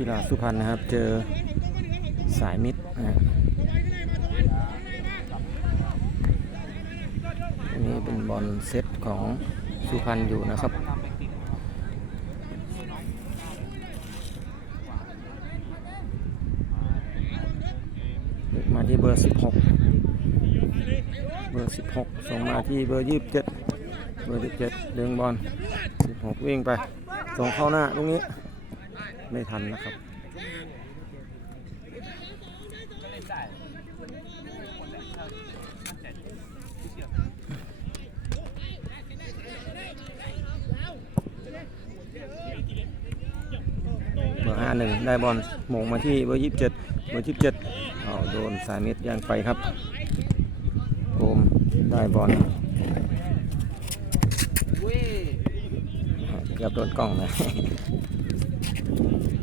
กีฬาสุพรรณนะครับ เจอสายมิตรนะฮะอันนี้เป็นบอลเซตของสุพรรณอยู่นะครับมาที่เบอร์ 16 เบอร์ 16 ส่งมาที่เบอร์ 27 เบอร์ 17ดึงบอล 16 วิ่งไป ส่งเข้าหน้าตรงนี้ ไม่ทันนะครับเบอร์51ได้บอลหมงมาที่เบอร์27เจ็ดเบอร์27เอาโดนสายเม็ดย่างไปครับโอมได้บอลเกือบโดนกล้องนะ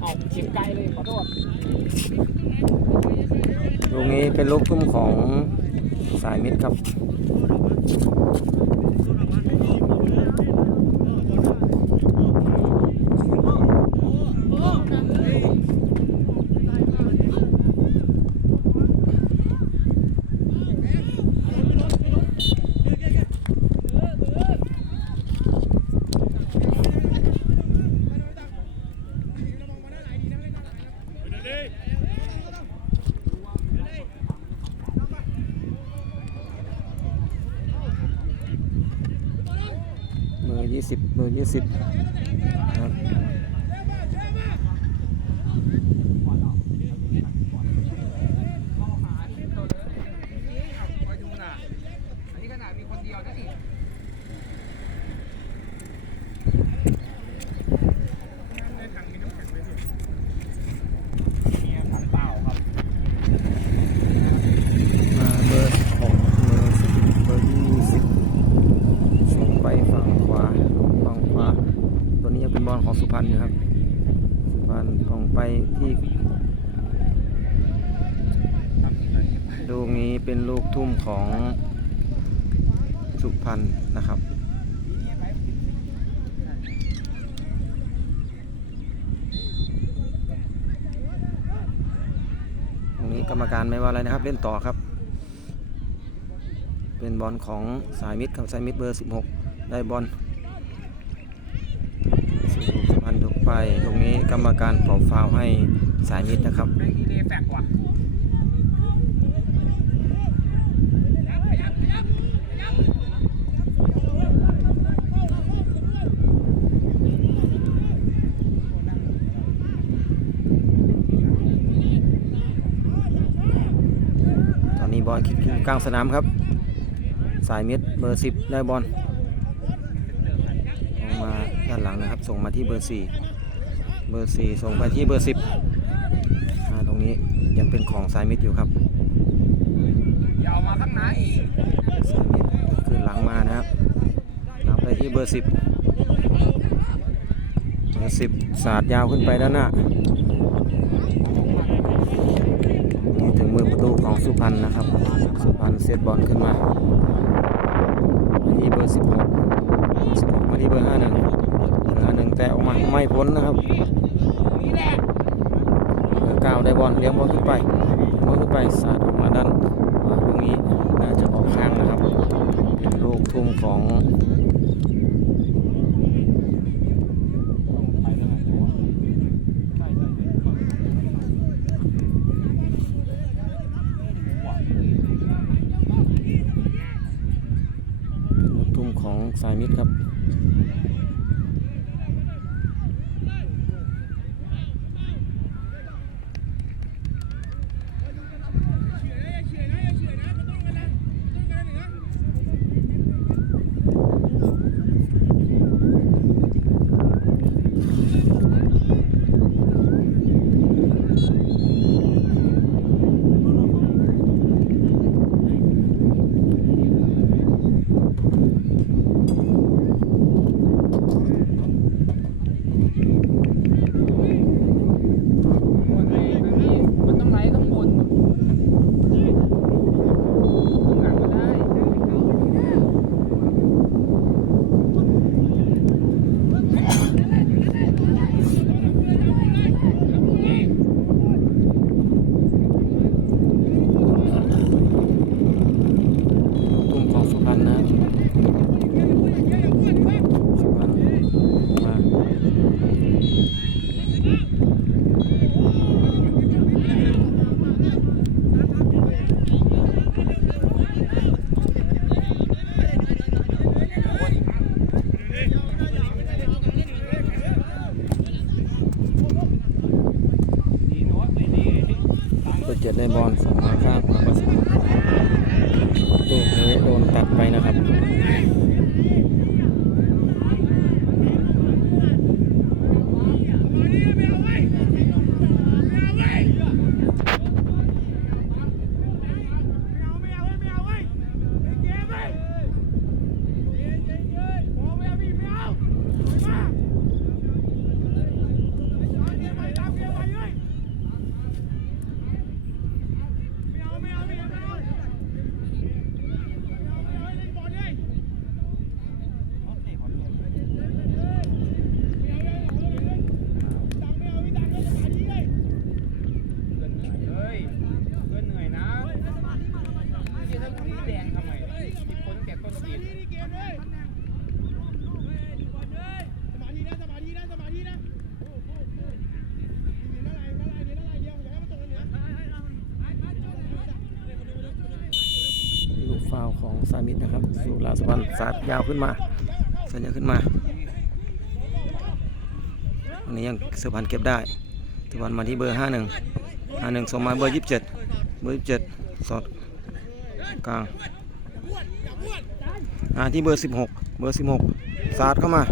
ออกเฉียงไกลเลยขอโทษลูกนี้เป็นลูกทุ่มของสายมิดครับอร์ยี่ สิบเบอร์ยี่สิบครับ อันนี้ขนาดมีคนเดียวนะนี่เนี่ยถังเปล่าครับ มาเบอร์หกเบอร์สิบเบอร์ยี่สิบส่งไปฝั่งขวาฝั่งขวา ตัวนี้ยังเป็นบอลของสุพรรณอยู่ครับ สุพรรณส่งไปที่ลูกนี้เป็นลูกทุ่ม ของสุพรรณนะครับ ตรงนี้กรรมการไม่ว่าอะไรนะครับเล่นต่อครับ เป็นบอลของสายมิดครับสายมิดเบอร์ 16 ได้บอลสุพรรณถูกไป ตรงนี้กรรมการเป่าฟาวให้สายมิดนะครับ แม่งอีเดแฟกว่ะ ตอนนี้บอลคิดอยู่ กลางสนามครับ สายมิดเบอร์10ได้บอลออกมาด้านหลังนะครับ ส่งมาที่เบอร์4เบอร์4ส่งไปที่เบอร์10อ่าตรงนี้ยังเป็นของสายมิดอยู่ครับยาเอามาข้างในสายมิดคือหลังมานะครับหลังไปที่เบอร์10เบอร์10สาดยาวขึ้นไปด้านหน้า นี่ถึงมือประตู ของสุพรรณนะครับ สุพรรณเซตบอลขึ้นมามาที่เบอร์16 16มาที่เบอร์51เบอร์51แต่ออกมาไม่พ้นนะครับเบอร์9ได้บอลเลี้ยงบอลขึ้นไปบอลขึ้นไปสาดออกมาด้านตรงนี้น่าจะออกข้างนะครับเป็นลูกทุ่มของ แดงทำไมอีกคนแต่ต้นจีนลูกฟาวของสามิตนะครับ สุราสุวรรณสาดยาวขึ้นมาสัญญาขึ้นมาอันนี้ยังสุพรรณเก็บได้สุพรรณมาที่เบอร์ 51 51ส่งมาเบอร์ 27 เบอร์ 27 สอด กลางอ่าที่เบอร์ 16 เบอร์ 16สาดเข้ามา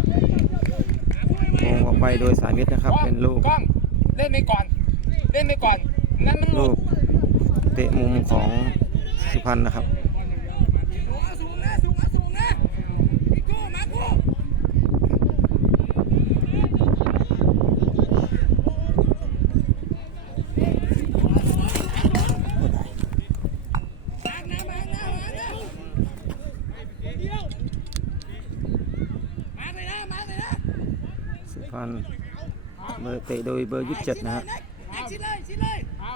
โงออกไปโดยสายมิตรนะครับ เป็นลูกกล้องเล่นไปก่อน เล่นไปก่อนนั่นมันหลุลูดกเตะมุมของสุพรรณนะครับ สูงนะสูงนะสูงนะพี่กู้มากู้ สุพรรณ เตะโดยเบอร์ 27 นะครับชิดเลยชิดเข้า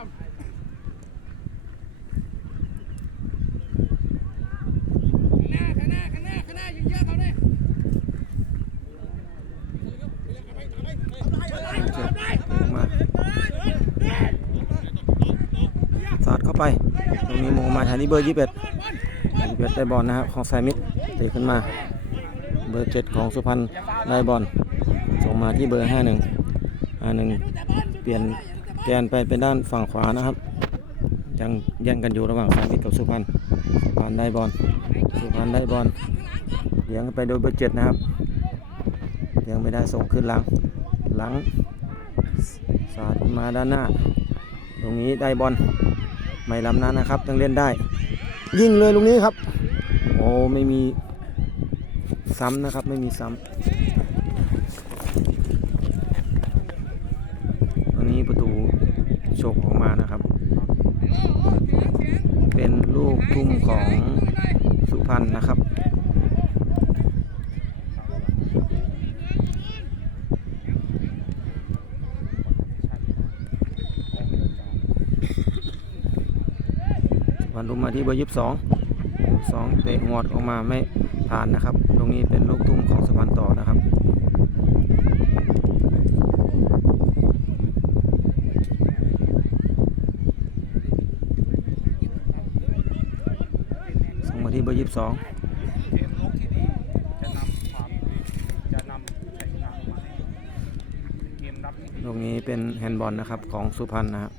งหน้าข้างหน้าข้างหน้าข้างหน้ายิงเยอะเขาเนี่สาดเข้าไป ตรงนี้โมมาทานี้เบอร์ 21 21ได้บอลนะครับของไซมิดเตะขึ้นมา เบอร์ 7 ของสุพรรณได้บอลส่งมาที่เบอร์ 51 51เปลี่ยนแกนไปเป็นด้านฝั่งขวานะครับ ยังแย่งกันอยู่ระหว่างไซมิดกับสุพรรณสุพรรณได้บอลสุพรรณได้บอลเลี้ยงไปโดยเบอร์7นะครับเลี้ยงไม่ได้ส่งขึ้นหลังหลังสาดมาด้านหน้า ตรงนี้ได้บอลไม่ลำนั้นนะครับยังเล่นได้ ยิงเลยลูกนี้ครับ โอ้ไม่มีซ้ำนะครับไม่มีซ้ำตรงนี้ประตูโฉ กออกมานะครับ เป็นลูกทุ่มของสุพรรณนะครับวันรุมมาที่เบอร์ยี่สิบสองสองเตะงอดออกมาไม่ผ่านนะครับ ตรงนี้เป็นลูกทุ่มของสุพรรณต่อนะครับ ส่งมาที่เบอร์ยี่สิบสองเกมลุกที่ดีจะนำความจะนำชัยชนะมาให้เกมรับที่ดีตรงนี้เป็นแฮนด์บอลนะครับของสุพรรณนะฮะ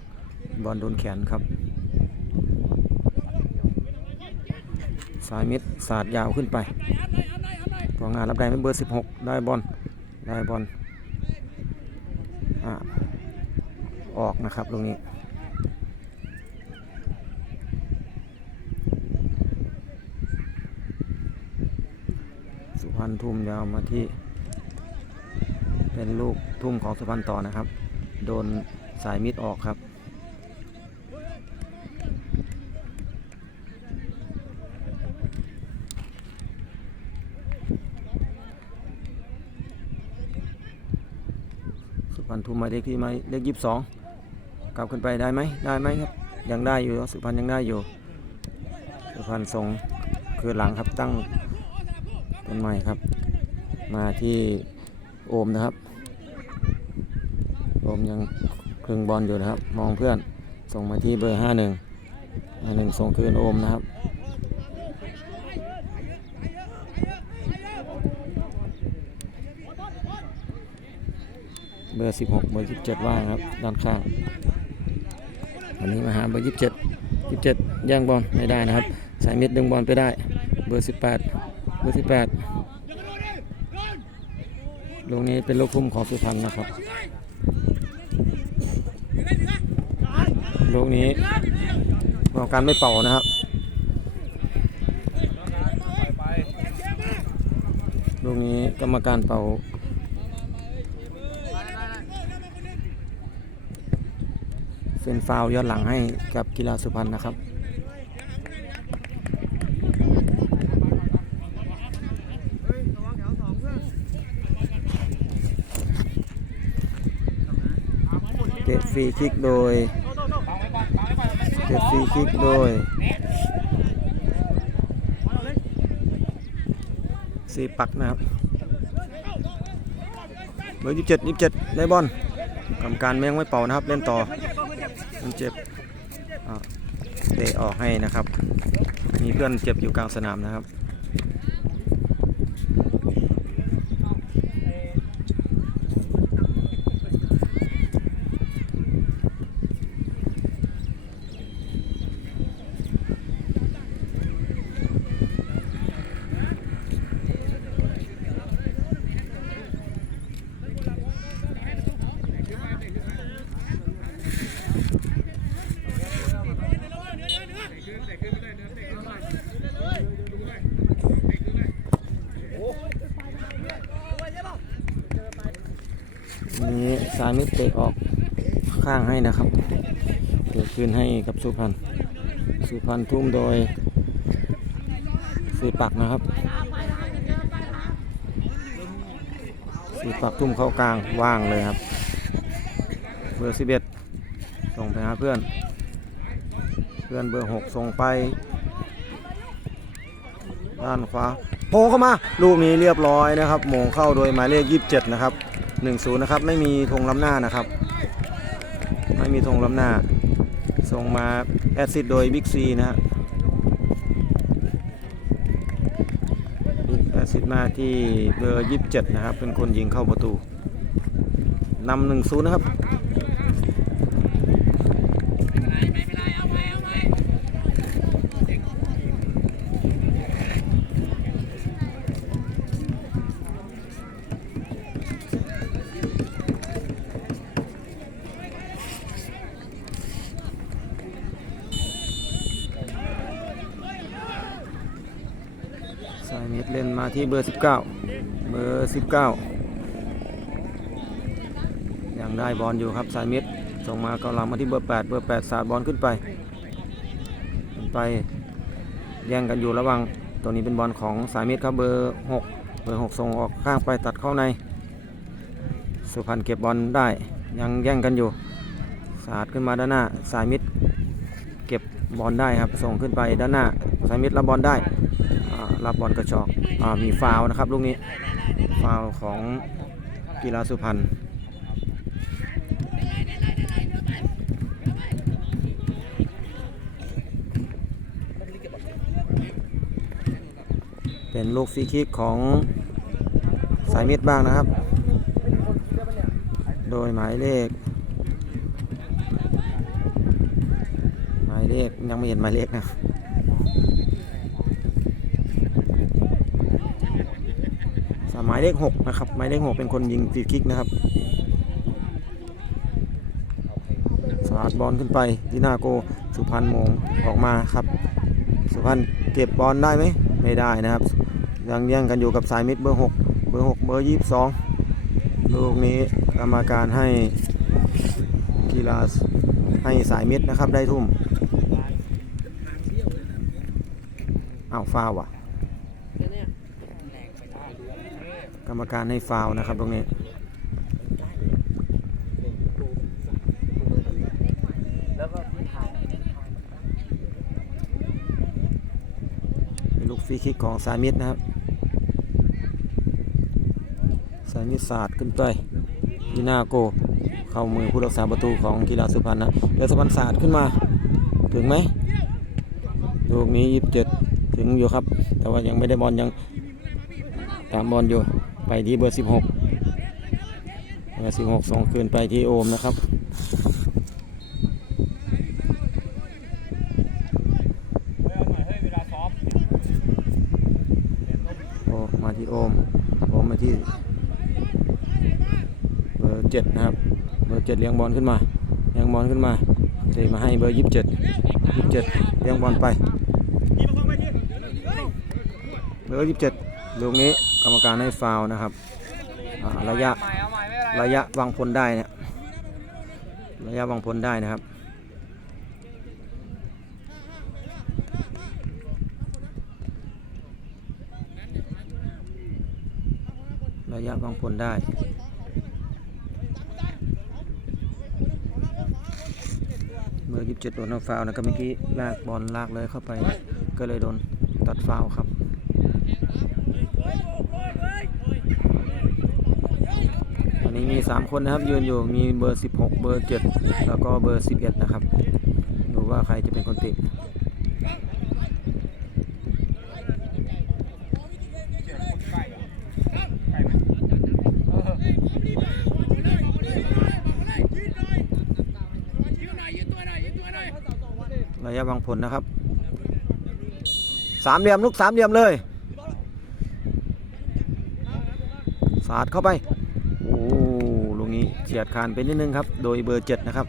บอลโดนแขนครับ สายมิดสาดยาวขึ้นไปกองงานรับได้เป็นเบอร์ 16 ได้บอลได้บอลอ่าออกนะครับตรงนี้ สุ พรรณทุ่มยาวมาที่ เป็นลูกทุ่มของสุพรรณต่อนะครับ โดนสายมิดออกครับสุพรรณทุ่มหมายเลขที่หมายเลขยี่สิบสองกลับขึ้นไปได้ไหมได้ไหมครับ ยังได้อยู่สุพรรณยังได้อยู่สุพรรณส่งคือหลังครับตั้ง ต้นไม้ครับ มาที่โอมนะครับ โอมยังคลึงบอลอยู่นะครับ มองเพื่อนส่งมาที่เบอร์51 51ส่งคืนโอมนะครับเบอร์ 16 เบอร์17ว่างครับ ด้านข้าง วันนี้มาหาเบอร์ยี่สิบเจ็ดยี่สิบเจ็ดแย่งบอลไม่ได้นะครับ สายมิดดึงบอลไปได้ เบอร์สิบแปด เบอร์สิบแปดลูกนี้เป็นลูกคุ้มของสุพรรณนะครับ ลูกนี้กรรมการไม่เป่านะครับ ลูกนี้กรรมการเป่าเป็นฟาวย้อนหลังให้กับกีฬาสุพรรณนะครับ เตะฟ รีคิกโดยเตะฟรีคิกโดยสีปักนะครับเบอร์ยี่สิบเจ็ดยี่สิบเจ็ดได้บอลกรรมการแม่งไม่เป่านะครับ เล่นต่อมันเจ็บเตะออกให้นะครับ มีเพื่อนเจ็บอยู่กลางสนามนะครับ นี้สายมิดเตะออกข้างให้นะครับเกิดขึ้นให้กับสุพรรณสุพรรณทุ่มโดยสีปักนะครับสีปักทุ่มเข้ากลางว่างเลยครับเบอร์สิบเอ็ดส่งไปหาเพื่อน เพื่อนเบอร์หกส่งไป ด้านขวาโผล่เข้ามา ลูกนี้เรียบร้อยนะครับมงเข้าโดยหมายเลข27นะครับ 1-0นะครับไม่มีธงล้ำหน้านะครับ ไม่มีธงล้ำหน้า ส่งมาแอดซิดโดยบิ๊กซีนะฮะแอดซิดมาที่เบอร์ 27 นะครับ เป็นคนยิงเข้าประตูนำ1-0 นะครับ สายมิดเล่นมา ที่เบอร์ 19 เบอร์ 19 ยังได้บอลอยู่ครับสายมิดส่งมาเกาลังมาที่เบอร์ 8 เบอร์ 8 สาดบอลขึ้นไปขึ้นไปแย่งกันอยู่ระหว่างตัวนี้เป็นบอลของสายมิดครับเบอร์ 6 เบอร์ 6 ส่งออกข้างไปตัดเข้าใน สุพรรณเก็บบอลได้ยังแย่งกันอยู่ สาดขึ้นมาด้านหน้าสายมิด บอลได้ครับส่งขึ้นไปด้านหน้าสายมิดรับบอลได้รับบอลกระชอกอมีฟาวนะครับลูกนี้ฟาวของกีฬาสุพรรณเป็นลูกฟรีคิกของสายมิดบ้างนะครับ โดยหมายเลข หมาย เลขยังไม่เห็นหมายเลขนะสามหมายเลขหกนะครับหมายเลขหกเป็นคนยิงฟรีคิกนะครับสาดบอลขึ้นไปที่นาโกสุพรรณมงออกมาครับ สุพรรณเก็บบอลได้ไหมไม่ได้นะครับยังแย่งกันอยู่กับสายมิดเบอร์หกเบอร์หกเบอร์ยี่สิบสองลูกนี้กรรมการให้กีฬาให้สายมิดนะครับได้ทุ่มอ้าวฟาวล์ว่ะ กรรมการให้ฟาวนะครับตรงนี้ลูกฟรีคิกของสามิดนะครับ สามิดสาดขึ้นไปยีนาโก เข้ามือผู้รักษาประตูของกีฬาสุพรรณนะเดือสุพรรณศาสาดขึ้นมา ถึงไหมลูกนี้ยีิบเจ็ด ถึงอยู่ครับ แต่ว่ายังไม่ได้บอลยังตามบอลอยู่ไปที่เบอร์ 16 เบอร์ 16สองคืนไปที่โอมนะครับโอมาที่โอมโอมมาที่เบอร์เจ็ดนะครับ เบอร์เจ็ดเลี้ยงบอลขึ้นมา เลี้ยงบอลขึ้นมาเตะมาให้เบอร์ยี่สิบเจ็ดยี่สิบเจ็ดเลี้ยงบอลไป เบอร์ยี่สิบเจ็ดลูกนี้กรรมการให้ฟาวนะครับระยะระยะวางผลได้เนี่ยระยะวางผลได้นะครับระยะวางผลได้เบอร์ยี่สิบเจ็ดโดนเอาฟาวนะครับเมื่อกี้ลากบอลลากเลยเข้าไป ก็เลยโดนตัดฟาวครับ ตอนนี้มี 3 คนนะครับยืนอยู่มีเบอร์ 16 เบอร์ 7 แล้วก็เบอร์ 11 นะครับ ดูว่าใครจะเป็นคนติดระยะวางผลนะครับ สามเหลี่ยมลูกสามเหลี่ยมเลย สาดเข้าไป ยดคานไปนิดนึงครับ โดยเบอร์7นะครับ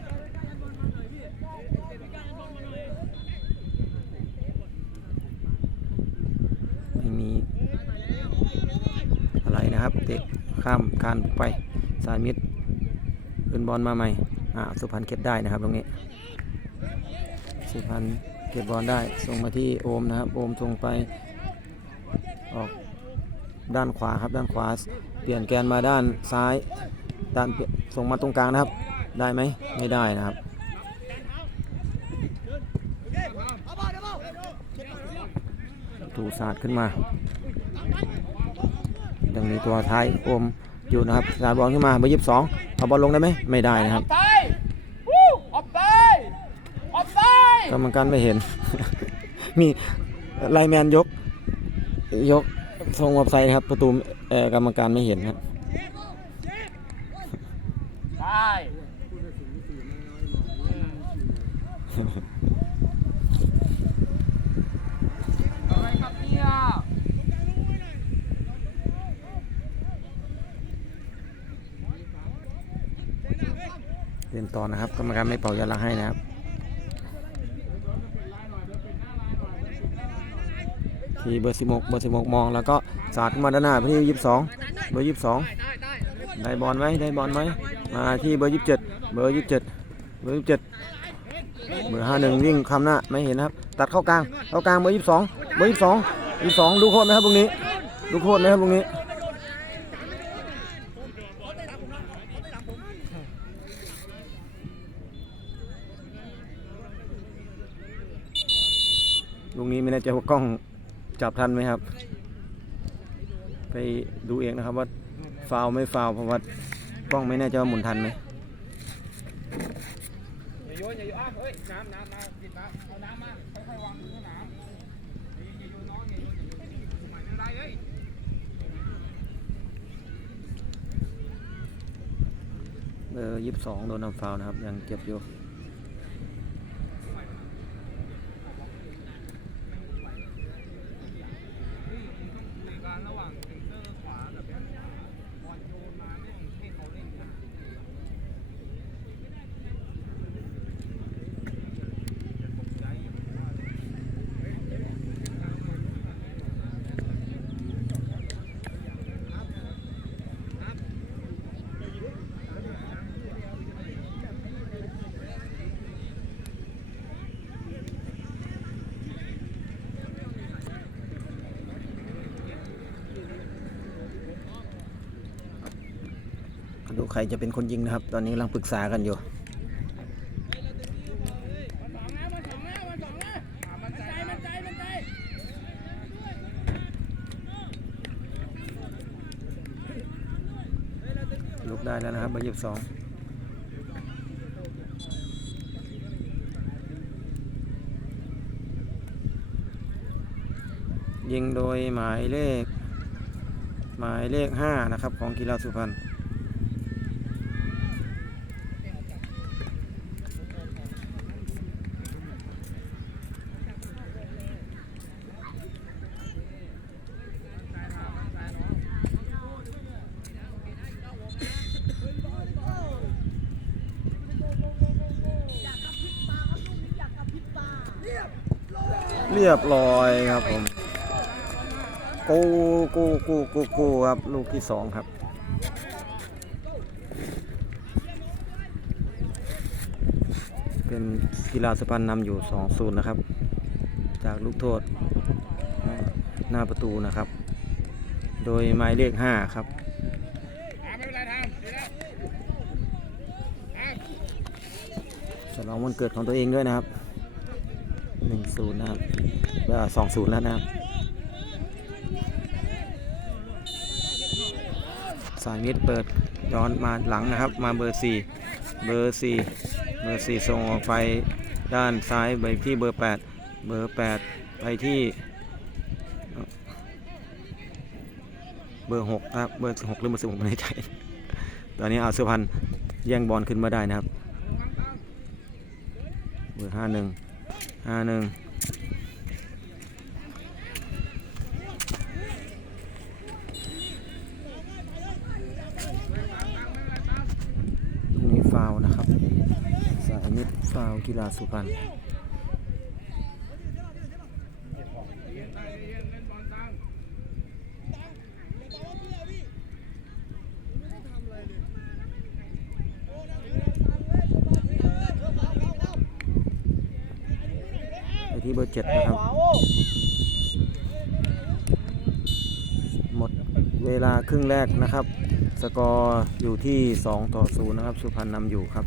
ไม่มีอะไรนะครับเตะข้ามคานไปสายมิดขึ้นบอลมาใหม่อ่าสุพรรณเก็บได้นะครับตรงนี้ สุพรรณเก็บบอลได้ส่งมาที่โอมนะครับ โอมส่งไปออกด้านขวาครับด้านขวา เปลี่ยนแกนมาด้านซ้ายด้านเปลี่ยน ส่งมาตรงกลางนะครับ ได้ไหมไม่ได้นะครับถูสาดขึ้นมา ดังนี้ตัวท้ายโอมอยู่นะครับสาดบอลขึ้นมาเบอร์ยี่สิบสองเอาบอลลงได้ไหมไม่ได้นะครับไปวู้ออกไปออกไปกรรมการไม่เห็น มีไลน์แมนยก ยกทรงออฟไซด์ครับ ประตูเอ่อกรรมการไม่เห็นครับ ไป อะไรครับเนี่ยเล่นต่อนะครับกรรมการไม่เป่ายาละให้นะครับทีเบอร์สิบกเบอร์สิบกมอง แล้วก็สาดขึ้นมาด้านหน้าไปที่ยี่สิบสองเบอร์ยี่สิบสองได้บอลไหมได้บอลไหม มาที่เบอร์ยี่สิบเจ็ดเบอร์ยี่สิบเจ็ดเบอร์ยี่สิบเจ็ดเบอร์ห้าหนึ่งวิ่งคำหน้าไม่เห็นนะครับ ตัดเข้ากลางเข้ากลางเบอร์ยี่สิบสองเบอร์ยี่สิบสองยี่สิบสองดูโคตรไหมครับตรงนี้ดูโคตรไหมครับตรงนี้ลุงนี้ไม่แน่ใจว่ากล้องจับทันไหมครับ ไปดูเองนะครับว่าฟาวไม่ฟาวเพราะว่า กล้องไม่แน่ใจว่าหมุนทันไหมอย่าโยนอย่าโยนอะเฮ้ยน้ำน้ำมาปิดน้ำเอาน้ำมาค่อยๆวางมือน้ำอย่าโยนน้องอย่าโยนอย่าโยนไม่เป็นไรเอ้ยเบอร์ยี่สิบสองโดนนำฟาวนะครับยังเจ็บอยู่ ในการระหว่างเซนเตอร์ขวากับบอลโยนมาเนี่ยให้เขาเล่นกัน ดูใครจะเป็นคนยิงนะครับ ตอนนี้กำลังปรึกษากันอยู่ลุกได้แล้วนะครับเบอร์ยี่สิบสองยิงโดยหมายเลข หมายเลขห้านะครับ ของกีฬาสุพรรณ เรียบร้อยครับผมกูกูกูกูกูครับ ลูกที่สองครับเป็นกีฬาสุพรรณนำอยู่2 0นย์นะครับ จากลูกโทษ หน้าประตูนะครับ โดยหมายเลข 5 ครับอ่าไม่เป็นไรทำดีแล้วอะฉลองวันเกิดของตัวเองด้วยนะครับ 1-0นะครับเอ่อ2-0แล้วนะครับสายมิดเปิดย้อนมาหลังนะครับ มาเบอร์4เบอร์4เบอร์4ส่งออกไปด้านซ้ายไปที่เบอร์8เบอร์8ไปที่ เบอร์6นะครับเบอร์6หรือเบอร์10ผมไม่แน่ใจตอนนี้อาสุพรรณแย่งบอลขึ้นมาได้นะครับ เบอร์51 51ตรง นี้ฟาวนะครับ สายมิดฟาวกีฬาสุพรรณ ไปที่เบอร์เจ็ดนะครับ หมดเวลาค รึ่งแรกนะครับ สกอร์อยู่ที่ 2 ต่อ 0 นะครับ สุพรรณนำอยู่ครับ